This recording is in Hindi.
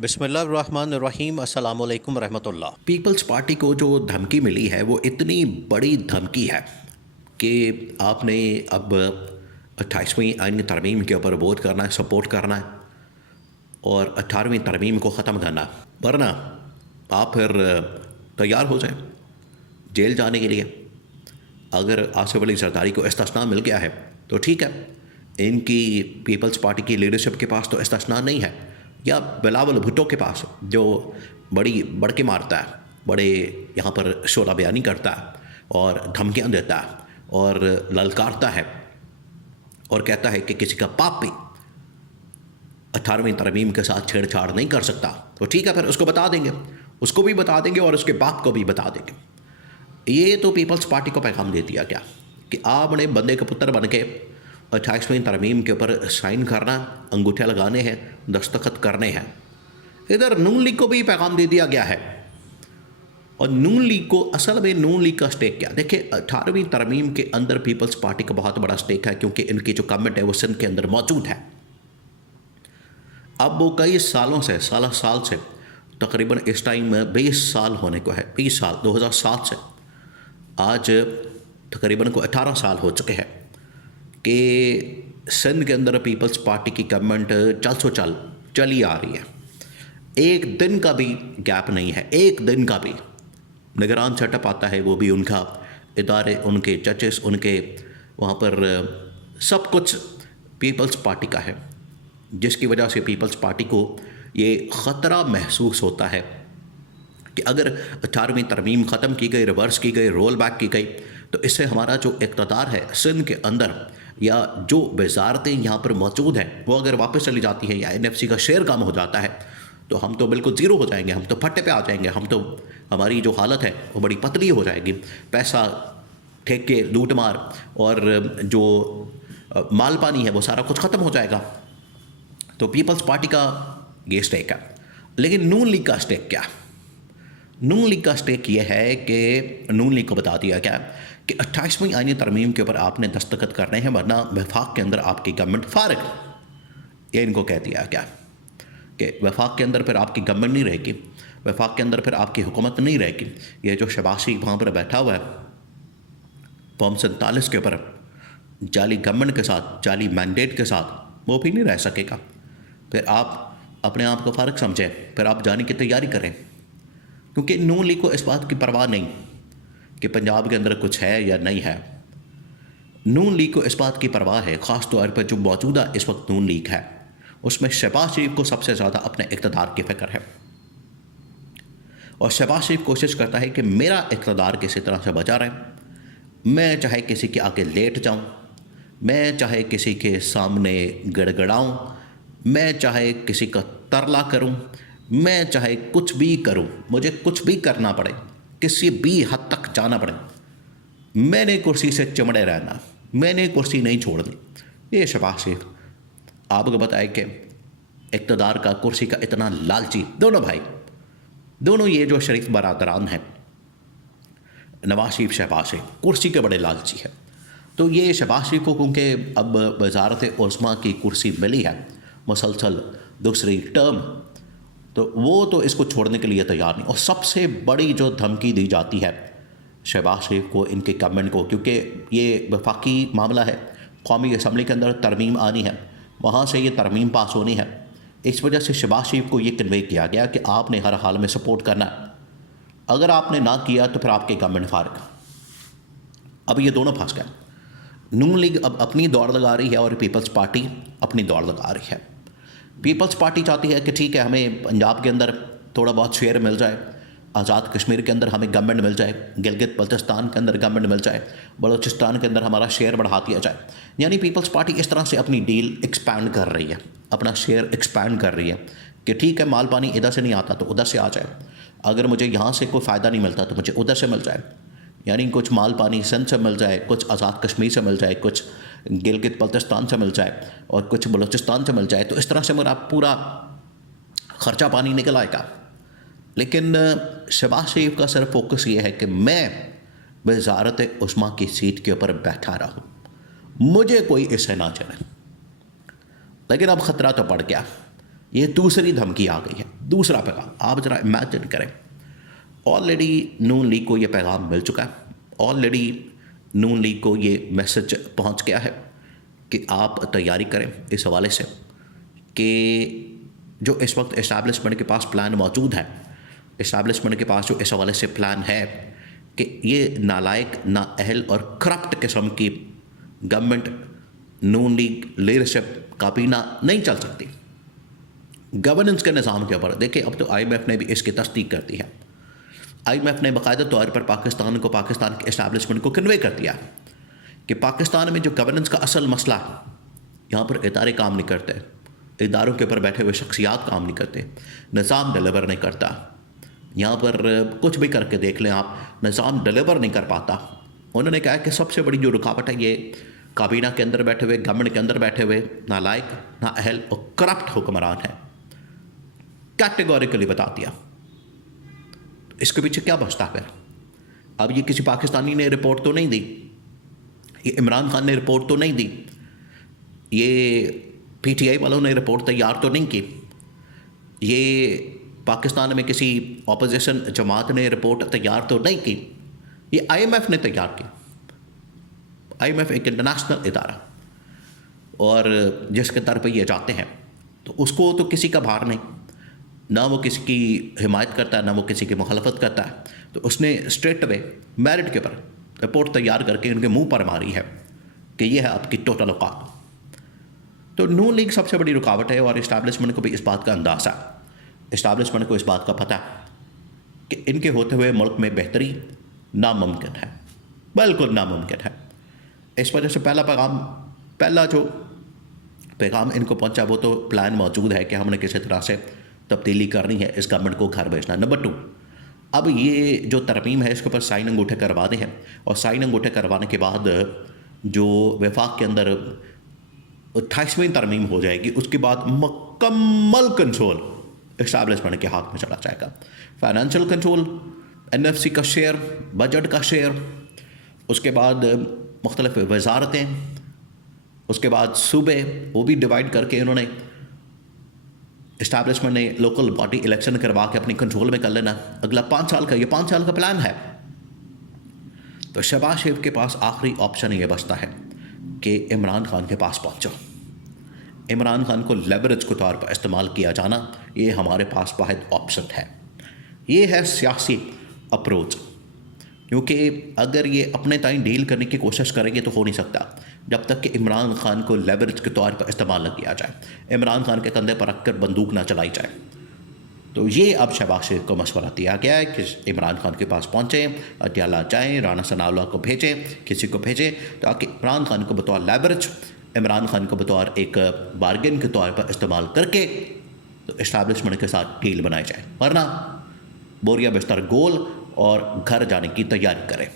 बिस्मिल्लाहिर्रहमानिर्रहीम अस्सलामु अलैकुम रहमतुल्लाह। पीपल्स पार्टी को जो धमकी मिली है वो इतनी बड़ी धमकी है कि आपने अब 28वीं आईनी तरमीम के ऊपर वोट करना है, सपोर्ट करना है और 18वीं तरमीम को ख़त्म करना है, वरना आप फिर तैयार हो जाए जेल जाने के लिए। अगर आसिफ अली जरदारी को इस्तिस्ना मिल गया है तो ठीक है, इनकी पीपल्स पार्टी की लीडरशिप के पास तो इस्तिस्ना नहीं है, या बिलावल भुट्टो के पास जो बड़ी बढ़ के मारता है, बड़े यहाँ पर शोला बयानी करता है और धमकियाँ देता है और ललकारता है और कहता है कि किसी का बाप भी 18वीं तरमीम के साथ छेड़छाड़ नहीं कर सकता, तो ठीक है, फिर उसको बता देंगे, उसको भी बता देंगे और उसके बाप को भी बता देंगे। ये तो पीपल्स पार्टी को पैगाम दे दिया गया कि आपने बंदे के पुत्र बन के 28वीं तरमीम के ऊपर साइन करना, अंगूठे लगाने हैं, दस्तखत करने हैं। इधर नून लीग को भी पैगाम दे दिया गया है। और नून लीग को, असल में नून लीग का स्टेक क्या, देखिए 18वीं तरमीम के अंदर पीपल्स पार्टी का बहुत बड़ा स्टेक है, क्योंकि इनकी जो गवर्नमेंट है वो सिंध के अंदर मौजूद है। अब वो कई सालों से, साल से, तकरीबन इस टाइम 20 साल होने को है, 20 साल, 2007 से आज तकरीबन को 18 साल हो चुके हैं कि सिंध के अंदर पीपल्स पार्टी की गवर्नमेंट चली आ रही है। एक दिन का भी गैप नहीं है, एक दिन का भी। निगरान सेटअप आता है, वो भी उनका, इदारे उनके, जजेस उनके, वहाँ पर सब कुछ पीपल्स पार्टी का है, जिसकी वजह से पीपल्स पार्टी को ये ख़तरा महसूस होता है कि अगर 18वीं तरमीम ख़त्म की गई, रिवर्स की गई, रोल बैक की गई, तो इससे हमारा जो इक़्तिदार है सिंध के अंदर, या जो वजारतें यहाँ पर मौजूद हैं, वो अगर वापस चली जाती हैं या NFC का शेयर कम हो जाता है, तो हम तो बिल्कुल ज़ीरो हो जाएंगे, हम तो फट्टे पे आ जाएंगे, हम तो, हमारी जो हालत है वो बड़ी पतली हो जाएगी। पैसा, ठेके, लूट मार और जो माल पानी है वो सारा कुछ ख़त्म हो जाएगा। तो पीपल्स पार्टी का ये स्टेक है। लेकिन नून लीग का स्टेक क्या? नून लीग का स्टेक ये है कि नून लीग को बता दिया गया कि 28वीं आईनी तरमीम के ऊपर आपने दस्तखत करने हैं, वरना वफाक के अंदर आपकी गवर्नमेंट फारिग। ये इनको कह दिया गया कि वफाक के अंदर फिर आपकी गवर्नमेंट नहीं रहेगी, वफाक के अंदर फिर आपकी हुकूमत नहीं रहेगी। ये जो शहबाज शरीफ वहाँ पर बैठा हुआ है फॉर्म 47 के ऊपर जाली गवर्नमेंट के साथ, जाली मैंडेट के साथ, वो भी नहीं रह सकेगा। फिर आप अपने आप को फारिग समझें, फिर आप जाने की तैयारी करें, क्योंकि नून लीग को इस बात की परवाह नहीं कि पंजाब के अंदर कुछ है या नहीं है। नून लीग को इस बात की परवाह है, ख़ास तौर पर जो मौजूदा इस वक्त नून लीग है, उसमें शहबाज शरीफ को सबसे ज़्यादा अपने इक़्तिदार की फ़िक्र है। और शहबाज शरीफ कोशिश करता है कि मेरा इक़्तिदार किसी तरह से बचा रहे, मैं चाहे किसी के आगे लेट जाऊँ, मैं चाहे किसी के सामने गड़गड़ाऊँ, मैं चाहे किसी का तरला करूँ, मैं चाहे कुछ भी करूं, मुझे कुछ भी करना पड़े, किसी भी हद तक जाना पड़े, मैंने कुर्सी से चिमड़े रहना, मैंने कुर्सी नहीं छोड़नी। ये शहबाज शरीफ, आपको बताए कि इक़्तिदार का, कुर्सी का इतना लालची, दोनों भाई, दोनों ये जो शरीफ बरादरान हैं, नवाज शरीफ, शहबाज शरीफ, कुर्सी के बड़े लालची हैं। तो ये शहबाज शरीफ को क्योंकि अब वज़ारत उस्मा की कुर्सी मिली है मुसलसल दूसरी टर्म, तो वो तो इसको छोड़ने के लिए तैयार नहीं। और सबसे बड़ी जो धमकी दी जाती है शहबाज शरीफ को, इनके गवर्नमेंट को, क्योंकि ये वफाकी मामला है, कौमी असम्बली के अंदर तरमीम आनी है, वहाँ से ये तरमीम पास होनी है, इस वजह से शहबाज शरीफ को ये कन्वे किया गया कि आपने हर हाल में सपोर्ट करना है, अगर आपने ना किया तो फिर आपके गवर्नमेंट फारिग। अब ये दोनों फंस गए। नून लीग अब अपनी दौड़ लगा रही है और पीपल्स पार्टी अपनी दौड़ लगा रही है। पीपल्स पार्टी चाहती है कि ठीक है, हमें पंजाब के अंदर थोड़ा बहुत शेयर मिल जाए, आज़ाद कश्मीर के अंदर हमें गवर्नमेंट मिल जाए, गिलगित बल्तिस्तान के अंदर गवर्नमेंट मिल जाए, बलूचिस्तान के अंदर हमारा शेयर बढ़ा दिया जाए। यानी पीपल्स पार्टी इस तरह से अपनी डील एक्सपैंड कर रही है, अपना शेयर एक्सपैंड कर रही है कि ठीक है, माल पानी इधर से नहीं आता तो उधर से आ जाए, अगर मुझे यहाँ से कोई फ़ायदा नहीं मिलता तो मुझे उधर से मिल जाए। यानी कुछ माल पानी सिंध से मिल जाए, कुछ आज़ाद कश्मीर से मिल जाए, कुछ गिलगित बल्तिस्तान से मिल जाए और कुछ बलूचिस्तान से मिल जाए, तो इस तरह से मेरा पूरा ख़र्चा पानी निकल आएगा। लेकिन शहबाज शरीफ का सिर्फ फोकस ये है कि मैं वज़ारत उस्मा की सीट के ऊपर बैठा रहूँ, मुझे कोई इससे ना चले। लेकिन अब ख़तरा तो बढ़ गया, ये दूसरी धमकी आ गई है, दूसरा पैगाम। आप ज़रा इमेजिन करें, ऑलरेडी नून लीग को ये पैगाम मिल चुका है, ऑलरेडी नून लीग को ये मैसेज पहुंच गया है कि आप तैयारी करें इस हवाले से कि जो इस वक्त इस्टेब्लिशमेंट के पास प्लान मौजूद है, इस्टेब्लिशमेंट के पास जो इस हवाले से प्लान है कि ये नालायक, नाअहल और करप्ट किस्म की गवर्नमेंट नून लीग लीडरशिप का पीना नहीं चल सकती। गवर्नेंस के निज़ाम के ऊपर देखिए, अब तो IMF ने भी इसकी तस्दीक कर दी है। IMF ने बाकायदा तौर पर पाकिस्तान को, पाकिस्तान के इस्टेब्लिशमेंट को कन्वे कर दिया कि पाकिस्तान में जो गवर्नेंस का असल मसला है, यहाँ पर इदारे काम नहीं करते, इदारों के ऊपर बैठे हुए शख्सियात काम नहीं करते, निज़ाम डिलीवर नहीं करता। यहाँ पर कुछ भी करके देख लें आप, निज़ाम डिलीवर नहीं कर पाता। उन्होंने कहा कि सबसे बड़ी जो रुकावट है ये काबीना के अंदर बैठे हुए, गवर्नमेंट के अंदर बैठे हुए नालायक, नाअहल और करप्ट हुक्मरान है। कैटेगोरिकली बता दिया। इसके पीछे क्या बचता है? अब ये किसी पाकिस्तानी ने रिपोर्ट तो नहीं दी, ये इमरान खान ने रिपोर्ट तो नहीं दी, ये PTI वालों ने रिपोर्ट तैयार तो नहीं की, ये पाकिस्तान में किसी ऑपोजिशन जमात ने रिपोर्ट तैयार तो नहीं की, ये IMF ने तैयार की। IMF एक इंटरनेशनल इदारा, और जिसके दर पे ये जाते हैं तो उसको तो किसी का भार नहीं, ना वो किसी की हिमायत करता है, ना वो किसी की मुखालफत करता है। तो उसने स्ट्रेट वे मेरिट के ऊपर रिपोर्ट तैयार करके उनके मुंह पर मारी है कि ये है आपकी टोटल औकात। तो नून लीग सबसे बड़ी रुकावट है, और इस्टेब्लिशमेंट को भी इस बात का अंदाज़ा है, इस्टेब्लिशमेंट को इस बात का पता है कि इनके होते हुए मुल्क में बेहतरी नामुमकिन है, बिल्कुल नामुमकिन है। इस वजह से पहला जो पैगाम इनको पहुंचा वो तो प्लान मौजूद है कि हमने किसी तरह से तब्दीली करनी है, इस गवर्नमेंट को घर भेजना। नंबर 2, अब ये जो तरमीम है इसके ऊपर साइन अंगूठे करवाने हैं, और साइन अंगूठे करवाने के बाद जो वफाक के अंदर 28वीं तरमीम हो जाएगी, उसके बाद मुकम्मल कंट्रोल इस्टेब्लिशमेंट के हाथ में चला जाएगा। फाइनेंशियल कंट्रोल, NFC का शेयर, बजट का शेयर, उसके बाद मुख्तलिफ वजारतें, उसके बाद सूबे, वो भी डिवाइड करके उन्होंने इस्टेब्लिशमेंट ने लोकल बॉडी इलेक्शन करवा के अपनी कंट्रोल में कर लेना। अगला 5 साल का, ये 5 साल का प्लान है। तो शहबाज शरीफ के पास आखिरी ऑप्शन ये बचता है कि इमरान खान के पास पहुंचो, इमरान खान को लेवरेज के तौर पर इस्तेमाल किया जाना, ये हमारे पास वाहिद ऑप्शन है। ये है सियासी अप्रोच, क्योंकि अगर ये अपने ताईं डील करने की कोशिश करेंगे तो हो नहीं सकता जब तक कि इमरान खान को लेवरेज के तौर पर इस्तेमाल न किया जाए, इमरान खान के कंधे पर रखकर बंदूक ना चलाई जाए। तो ये अब शहबाज शरीफ को मशवरा दिया गया है कि इमरान खान के पास पहुँचें, अदयाला जाएँ, राना सनाउल्लाह को भेजें, किसी को भेजें, ताकि इमरान खान को बतौर लेवरेज, इमरान खान को बतौर एक बार्गेन के तौर पर इस्तेमाल करके तो इस्टेब्लिशमेंट के साथ डील बनाई जाए, वरना बोरिया बिस्तर गोल और घर जाने की तैयारी करें।